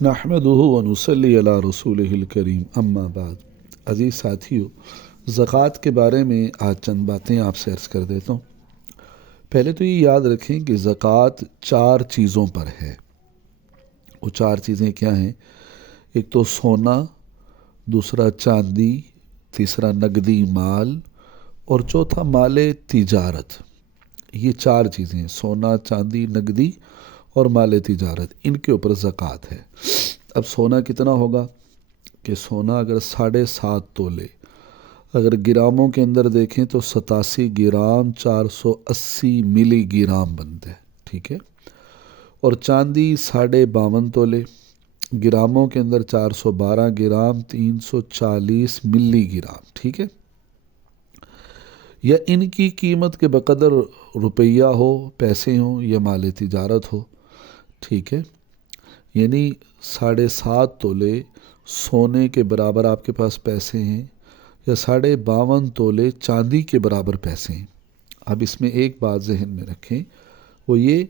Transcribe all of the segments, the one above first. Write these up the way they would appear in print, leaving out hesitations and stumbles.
نحمدہ ونصلی علی رسولہ الکریم اما بعد۔ عزیز ساتھیو، زکوٰۃ کے بارے میں آج چند باتیں آپ سے عرض کر دیتا ہوں۔ پہلے تو یہ یاد رکھیں کہ زکوٰۃ 4 چیزوں پر ہے۔ وہ 4 چیزیں کیا ہیں؟ ایک تو سونا، دوسرا چاندی، تیسرا نقدی مال اور چوتھا مال تجارت۔ یہ 4 چیزیں ہیں، سونا، چاندی، نقدی اور مال تجارت، ان کے اوپر زکوٰۃ ہے۔ اب سونا کتنا ہوگا کہ سونا اگر 7.5 تولے، اگر گراموں کے اندر دیکھیں تو 87 گرام 480 ملی گرام بنتے ہیں، ٹھیک ہے۔ اور چاندی 52.5 تولے، گراموں کے اندر 412 گرام 340 ملی گرام، ٹھیک ہے۔ یا ان کی قیمت کے بقدر روپیہ ہو، پیسے ہوں یا مال تجارت ہو، ٹھیک ہے۔ یعنی 7.5 تولے سونے کے برابر آپ کے پاس پیسے ہیں یا 52.5 تولے چاندی کے برابر پیسے ہیں۔ اب اس میں ایک بات ذہن میں رکھیں، وہ یہ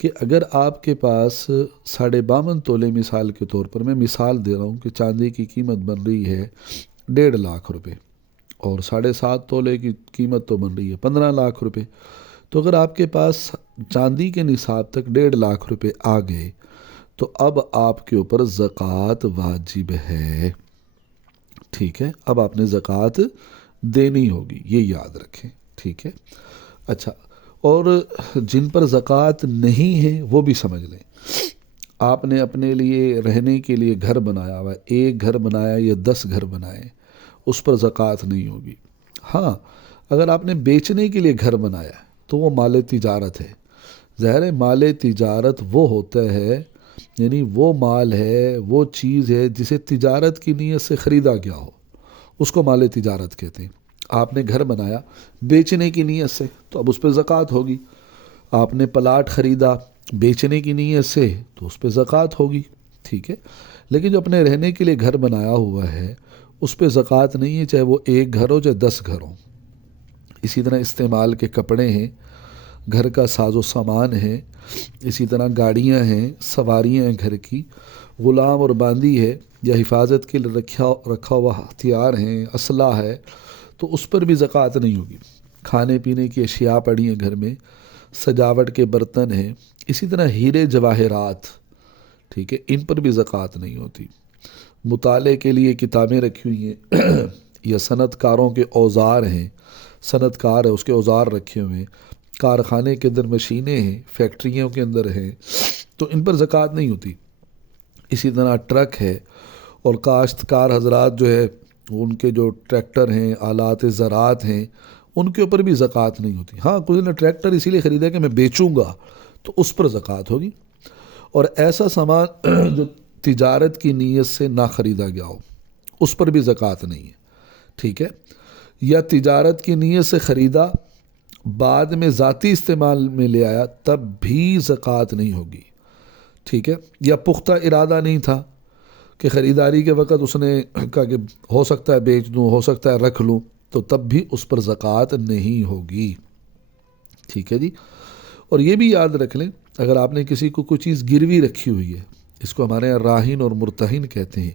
کہ اگر آپ کے پاس 52.5 تولے، مثال کے طور پر میں مثال دے رہا ہوں کہ چاندی کی قیمت بن رہی ہے 1.5 لاکھ روپے اور 7.5 تولے کی قیمت تو بن رہی ہے 15 لاکھ روپے، تو اگر آپ کے پاس چاندی کے نصاب تک 1.5 لاکھ روپے آ گئے تو اب آپ کے اوپر زکوٰۃ واجب ہے، ٹھیک ہے۔ اب آپ نے زکوٰۃ دینی ہوگی، یہ یاد رکھیں، ٹھیک ہے۔ اچھا، اور جن پر زکوٰۃ نہیں ہے وہ بھی سمجھ لیں۔ آپ نے اپنے لیے رہنے کے لیے گھر بنایا ہوا ہے، 1 گھر بنایا یا 10 گھر بنائے، اس پر زکوٰۃ نہیں ہوگی۔ ہاں، اگر آپ نے بیچنے کے لیے گھر بنایا ہے تو وہ مال تجارت ہے۔ ظاہر ہے مال تجارت وہ ہوتا ہے، یعنی وہ مال ہے، وہ چیز ہے جسے تجارت کی نیت سے خریدا گیا ہو، اس کو مال تجارت کہتے ہیں۔ آپ نے گھر بنایا بیچنے کی نیت سے تو اب اس پہ زکوٰۃ ہوگی۔ آپ نے پلاٹ خریدا بیچنے کی نیت سے تو اس پہ زکوٰۃ ہوگی، ٹھیک ہے۔ لیکن جو اپنے رہنے کے لیے گھر بنایا ہوا ہے اس پہ زکوٰۃ نہیں ہے، چاہے وہ 1 گھر ہو چاہے 10 گھر ہوں۔ اسی طرح استعمال کے کپڑے ہیں، گھر کا ساز و سامان ہے، اسی طرح گاڑیاں ہیں، سواریاں ہیں گھر کی، غلام اور باندی ہے یا حفاظت کے لیے رکھا ہوا ہتھیار ہیں، اسلحہ ہے، تو اس پر بھی زکوٰۃ نہیں ہوگی۔ کھانے پینے کی اشیاء پڑی ہیں گھر میں، سجاوٹ کے برتن ہیں، اسی طرح ہیرے جواہرات، ٹھیک ہے، ان پر بھی زکوٰۃ نہیں ہوتی۔ مطالعے کے لیے کتابیں رکھی ہوئی ہیں یا صنعت کاروں کے اوزار ہیں، صنعت کار ہے اس کے اوزار رکھے ہوئے ہیں، کارخانے کے اندر مشینیں ہیں، فیکٹریوں کے اندر ہیں، تو ان پر زکوٰۃ نہیں ہوتی۔ اسی طرح ٹرک ہے اور کاشتکار حضرات جو ہے ان کے جو ٹریکٹر ہیں، آلات زراعت ہیں، ان کے اوپر بھی زکوٰۃ نہیں ہوتی۔ ہاں، کچھ نے ٹریکٹر اسی لیے خریدا کہ میں بیچوں گا تو اس پر زکوٰۃ ہوگی۔ اور ایسا سامان جو تجارت کی نیت سے نہ خریدا گیا ہو اس پر بھی زکوٰۃ نہیں ہے، ٹھیک ہے۔ یا تجارت کی نیت سے خریدا بعد میں ذاتی استعمال میں لے آیا تب بھی زکوٰۃ نہیں ہوگی، ٹھیک ہے۔ یا پختہ ارادہ نہیں تھا کہ خریداری کے وقت اس نے کہا کہ ہو سکتا ہے بیچ دوں، ہو سکتا ہے رکھ لوں، تو تب بھی اس پر زکوٰۃ نہیں ہوگی، ٹھیک ہے جی۔ اور یہ بھی یاد رکھ لیں، اگر آپ نے کسی کو کوئی چیز گروی رکھی ہوئی ہے، اس کو ہمارے یہاں راہن اور مرتہن کہتے ہیں،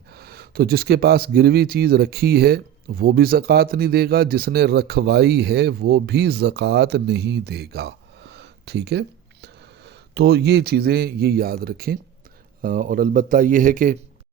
تو جس کے پاس گروی چیز رکھی ہے وہ بھی زکوٰۃ نہیں دے گا، جس نے رکھوائی ہے وہ بھی زکوٰۃ نہیں دے گا، ٹھیک ہے۔ تو یہ چیزیں یہ یاد رکھیں۔ اور البتہ یہ ہے کہ